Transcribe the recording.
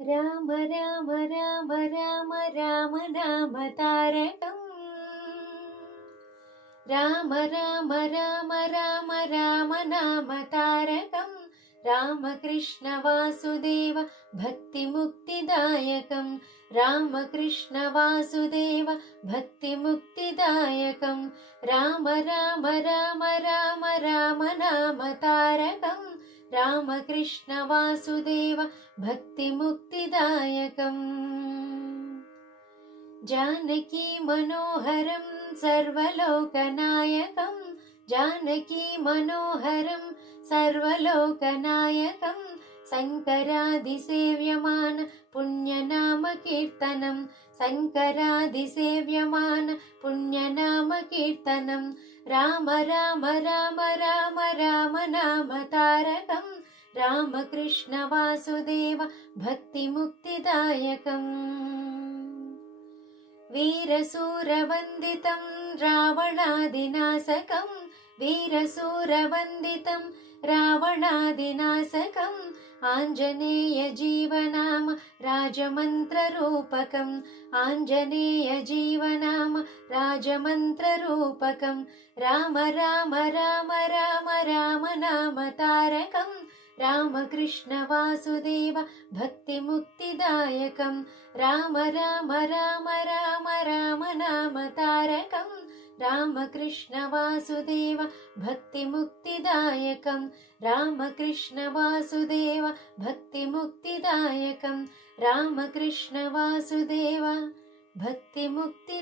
राम राम राम राम राम नाम तारकम् राम राम राम राम राम नाम तारकम् रामकृष्ण वासुदेव भक्तिमुक्तिदायकम् रामकृष्ण वासुदेव भक्तिमुक्तिदायकम् राम राम राम राम राम नाम तारकम् रामकृष्ण वासुदेव भक्तिमुक्तिदायकम् जानकी मनोहरं सर्वलोकनायकं जानकी मनोहरं सर्वलोकनायकं शङ्करादिसेव्यमान पुण्यनाम कीर्तनं शङ्करादिसेव्यमान पुण्यनाम कीर्तनं राम राम राम राम राम नाम तारकं रामकृष्ण वासुदेव भक्तिमुक्तिदायकम् वीरसूरवन्दितं रावणादिनाशकं वीरसूरवन्दितं रावणादिनाशकम् आञ्जनेयजीवनाम राजमन्त्ररूपकम् आञ्जनेयजीवनाम राजमन्त्ररूपकम् राम राम राम राम राम नाम तारकम् रामकृष्ण वासुदेव भक्तिमुक्तिदायकम् राम राम राम राम राम नाम तारकम् रामकृष्ण वासुदेव भक्तिमुक्तिदायकम् रामकृष्ण वासुदेव भक्तिमुक्तिदायकम् रामकृष्ण वासुदेव भक्तिमुक्तिदायकम्।